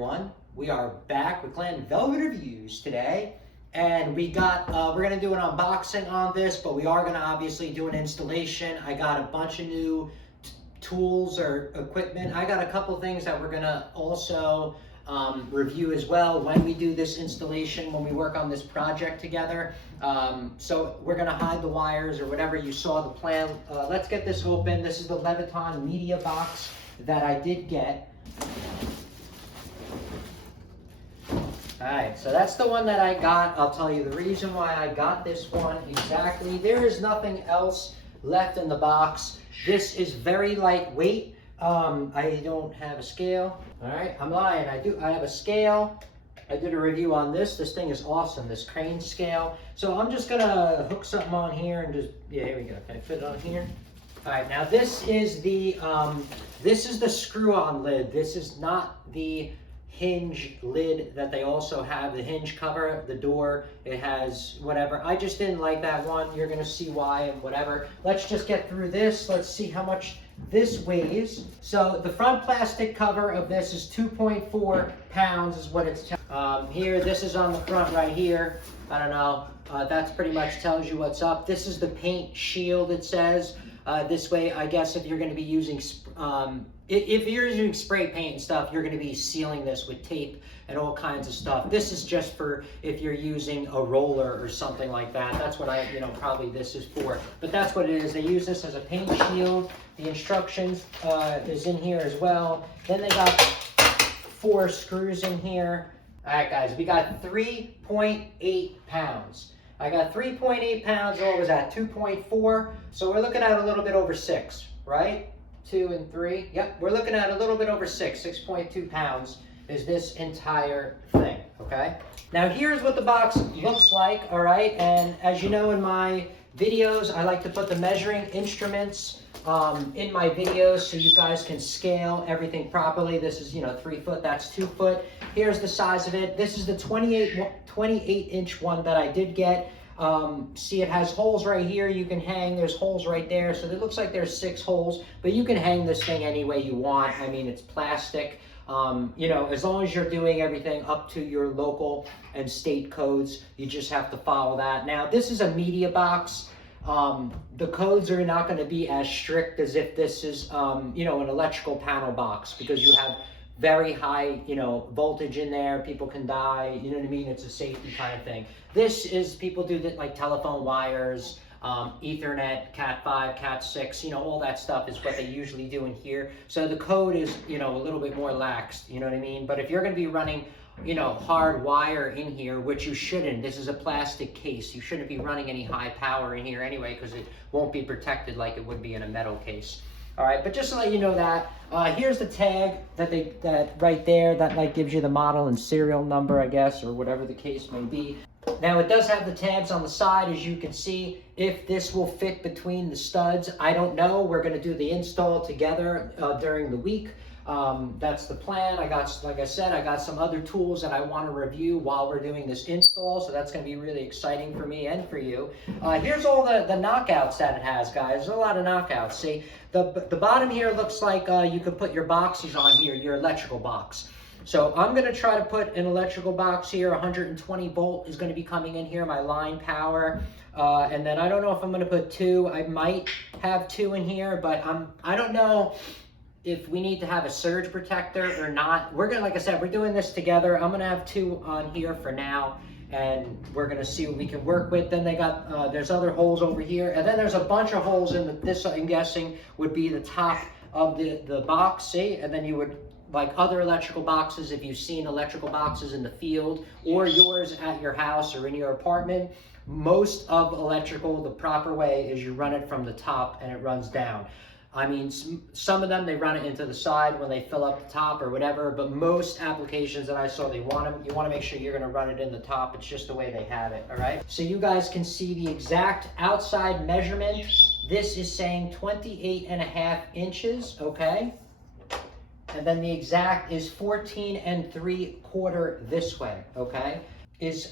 everyone. We are back with Glen Velvet Reviews today, and we're gonna do an unboxing on this, but we are gonna obviously do an installation. I got a bunch of new tools or equipment. I got a couple things that we're gonna also review as well when we do this installation, when we work on this project together. So we're gonna hide the wires or whatever. You saw the plan. Let's get this open. This is the Leviton media box that I did get. All right, so that's the one that I got. I'll tell you the reason why I got this one exactly. There is nothing else left in the box. This is very lightweight. I don't have a scale. All right, I'm lying. I have a scale. I did a review on this. This thing is awesome, this crane scale. So I'm just gonna hook something on here and just, yeah, here we go. Can I fit it on here? All right, now this is the screw-on lid. This is not the hinge lid that they also have, the hinge cover, the door. It has whatever. I just didn't like that one. You're gonna see why and whatever. Let's just get through this. Let's see how much this weighs. So the front plastic cover of this is 2.4 pounds is what it's here. This is on the front right here. I don't know. That's pretty much tells you what's up. This is the paint shield, it says. This way, I guess if you're going to be using, if you're using spray paint and stuff, you're going to be sealing this with tape and all kinds of stuff. This is just for if you're using a roller or something like that. That's what probably this is for. But that's what it is. They use this as a paint shield. The instructions is in here as well. Then they got 4 screws in here. All right, guys, we got 3.8 pounds. I got 3.8 pounds. What was that? 2.4. So we're looking at a little bit over 6, right? 2 and 3. Yep, we're looking at a little bit over 6. 6.2 pounds is this entire thing, okay? Now here's what the box looks like, all right? And as you know, in my videos, I like to put the measuring instruments in my videos so you guys can scale everything properly. This is, 3 foot, that's 2 foot. Here's the size of it. This is the 28-inch one that I did get. See, it has holes right here. You can hang, there's holes right there. So it looks like there's 6 holes, but you can hang this thing any way you want. I mean, it's plastic. As long as you're doing everything up to your local and state codes, you just have to follow that. Now, this is a media box. The codes are not going to be as strict as if this is, an electrical panel box, because you have very high, voltage in there. People can die, you know what I mean? It's a safety kind of thing. This is, people do that like telephone wires, Ethernet, Cat 5, Cat 6, all that stuff is what they usually do in here. So the code is, a little bit more lax, you know what I mean? But if you're going to be running, hard wire in here, which you shouldn't. This is a plastic case. You shouldn't be running any high power in here anyway, because it won't be protected like it would be in a metal case. All right, but just to let you know that, here's the tag that right there, that like gives you the model and serial number, I guess, or whatever the case may be. Now it does have the tabs on the side, as you can see. If this will fit between the studs, I don't know. We're going to do the install together during the week. That's the plan. Like I said, I got some other tools that I want to review while we're doing this install, so that's going to be really exciting for me and for you. Here's all the knockouts that it has, guys. There's a lot of knockouts. See, the bottom here looks like you could put your boxes on here, your electrical box. So I'm going to try to put an electrical box here. 120 volt is going to be coming in here, my line power. And then I don't know if I'm going to put 2. I might have 2 in here, but I don't know if we need to have a surge protector or not. We're gonna, like I said, we're doing this together. I'm gonna have 2 on here for now, and we're gonna see what we can work with. Then they got, there's other holes over here, and then there's a bunch of holes in this, I'm guessing, would be the top of the box, see? And then you would, like other electrical boxes, if you've seen electrical boxes in the field, or yours at your house or in your apartment, most of electrical, the proper way is you run it from the top and it runs down. I mean, some of them, they run it into the side when they fill up the top or whatever, but most applications that I saw, you want to make sure you're going to run it in the top. It's just the way they have it, all right? So you guys can see the exact outside measurement. This is saying 28.5 inches, okay? And then the exact is 14 3/4 this way, okay?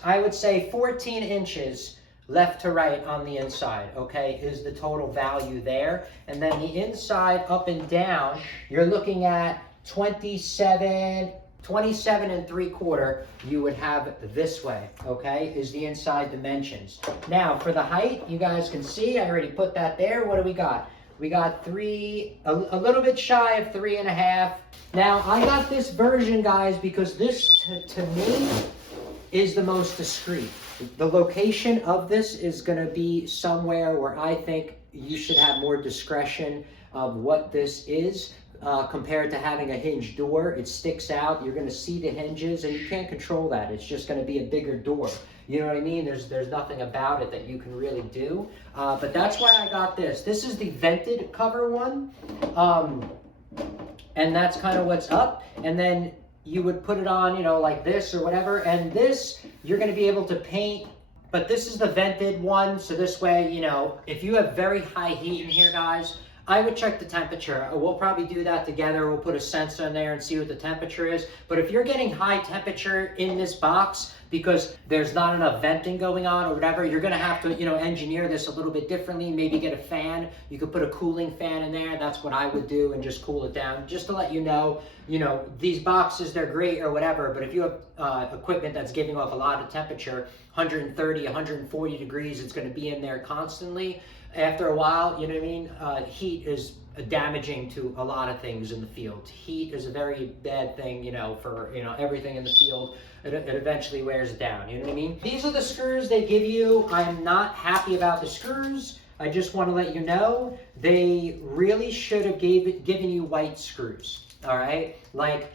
I would say 14 inches left to right on the inside, okay, is the total value there. And then the inside up and down, you're looking at 27 27 3/4 you would have this way, okay, is the inside dimensions. Now for the height, you guys can see, I already put that there. What do we got? We got a little bit shy of 3.5. Now I got this version, guys, because this to me is the most discreet. The location of this is going to be somewhere where I think you should have more discretion of what this is. Compared to having a hinged door, it sticks out. You're going to see the hinges, and you can't control that. It's just going to be a bigger door. You know what I mean? There's nothing about it that you can really do. But that's why I got this. This is the vented cover one, and that's kind of what's up. And then you would put it on, you know, like this or whatever. And this, you're going to be able to paint. But this is the vented one, so this way, you know, if you have very high heat in here, guys, I would check the temperature. We'll probably do that together. We'll put a sensor in there and see what the temperature is. But if you're getting high temperature in this box because there's not enough venting going on or whatever, you're gonna have to, you know, engineer this a little bit differently. Maybe get a fan. You could put a cooling fan in there. That's what I would do, and just cool it down. Just to let you know, these boxes, they're great or whatever, but if you have equipment that's giving off a lot of temperature, 130, 140 degrees, it's gonna be in there constantly. After a while, you know what I mean? Heat is damaging to a lot of things in the field. Heat is a very bad thing, for, everything in the field. It eventually wears it down, you know what I mean? These are the screws they give you. I'm not happy about the screws. I just want to let you know, they really should have given you white screws, all right? Like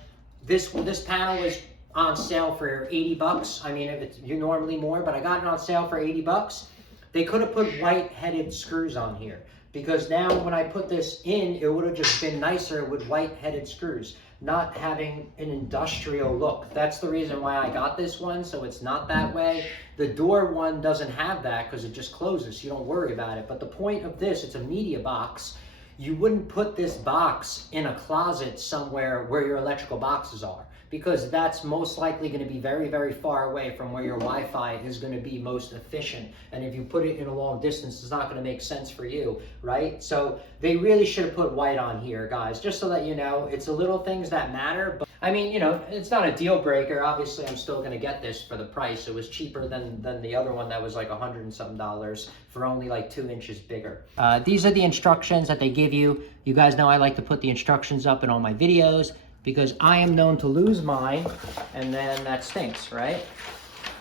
this panel was on sale for 80 bucks. I mean, you're normally more, but I got it on sale for 80 bucks. They could have put white-headed screws on here, because now when I put this in, it would have just been nicer with white-headed screws, not having an industrial look. That's the reason why I got this one, so it's not that way. The door one doesn't have that because it just closes, so you don't worry about it. But the point of this, it's a media box. You wouldn't put this box in a closet somewhere where your electrical boxes are, because that's most likely going to be very, very far away from where your Wi-Fi is going to be most efficient. And if you put it in a long distance, it's not going to make sense for you, right? So they really should have put white on here, guys, just to let you know. It's the little things that matter. But I mean, it's not a deal breaker. Obviously, I'm still going to get this for the price. It was cheaper than the other one that was like $100 and something for only like 2 inches bigger. These are the instructions that they give you. You guys know I like to put the instructions up in all my videos, because I am known to lose mine, and then that stinks, right?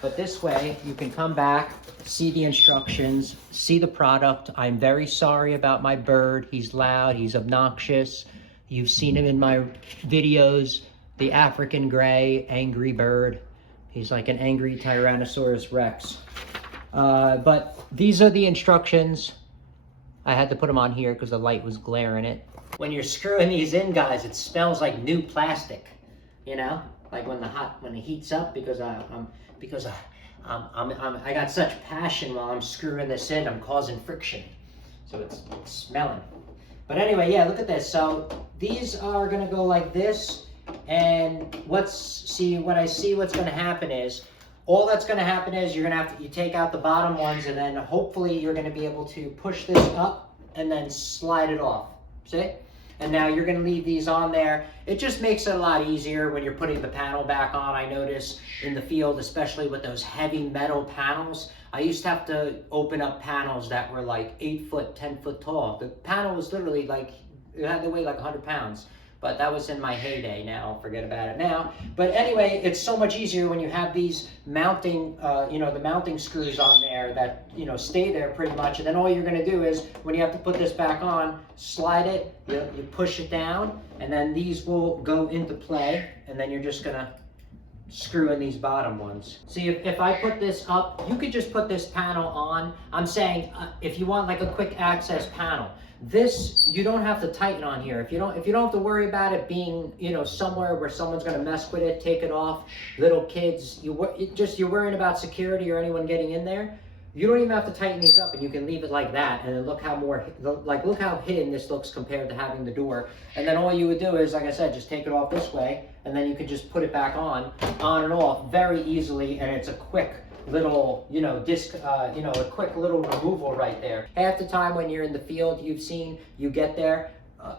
But this way, you can come back, see the instructions, see the product. I'm very sorry about my bird. He's loud, he's obnoxious. You've seen him in my videos, the African gray angry bird. He's like an angry Tyrannosaurus Rex. But these are the instructions. I had to put them on here because the light was glaring it. When you're screwing these in, guys, it smells like new plastic, like when it heats up, because I got such passion while I'm screwing this in. I'm causing friction, so it's smelling. But anyway, yeah, look at this. So these are gonna go like this, and what I see what's gonna happen is, all that's gonna happen is you're gonna you take out the bottom ones, and then hopefully you're gonna be able to push this up and then slide it off. See? And now you're going to leave these on there. It just makes it a lot easier when you're putting the panel back on. I notice in the field, especially with those heavy metal panels, I used to have to open up panels that were like 8 foot, 10 foot tall. The panel was literally like, it had to weigh like 100 pounds. But that was in my heyday. Now, forget about it now. But anyway, it's so much easier when you have these mounting, the mounting screws on there that, stay there pretty much. And then all you're gonna do is, when you have to put this back on, slide it, you push it down, and then these will go into play. And then you're just gonna screw in these bottom ones. See, if I put this up, you could just put this panel on. I'm saying, if you want like a quick access panel, this, you don't have to tighten on here. If you don't have to worry about it being, somewhere where someone's gonna mess with it, take it off, little kids, you're worrying about security or anyone getting in there. You don't even have to tighten these up, and you can leave it like that, and then look how hidden this looks compared to having the door. And then all you would do is, like I said, just take it off this way, and then you could just put it back on and off very easily, and it's a quick little, a quick little removal right there. Half the time when you're in the field, you get there,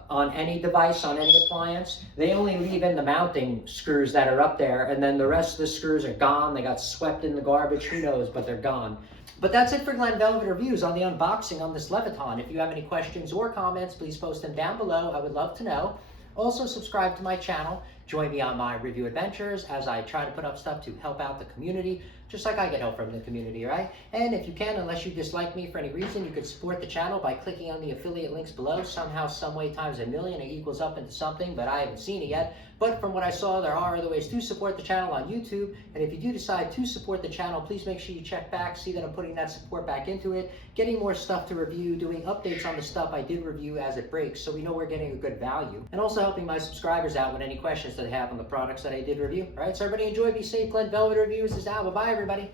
on any device, on any appliance. They only leave in the mounting screws that are up there, and then the rest of the screws are gone. They got swept in the garbage, who knows, but they're gone. But that's it for Glen Velvet Reviews on the unboxing on this Leviton. If you have any questions or comments, please post them down below. I would love to know. Also, subscribe to my channel. Join me on my review adventures as I try to put up stuff to help out the community, just like I get help from the community, right? And if you can, unless you dislike me for any reason, you could support the channel by clicking on the affiliate links below. Somehow, some way, times a million, it equals up into something, but I haven't seen it yet. But from what I saw, there are other ways to support the channel on YouTube. And if you do decide to support the channel, please make sure you check back, see that I'm putting that support back into it, getting more stuff to review, doing updates on the stuff I did review as it breaks, so we know we're getting a good value. And also helping my subscribers out with any questions that they have on the products that I did review. All right, so everybody enjoy, be safe. Glen Velvet Reviews is out. Bye-bye, everybody.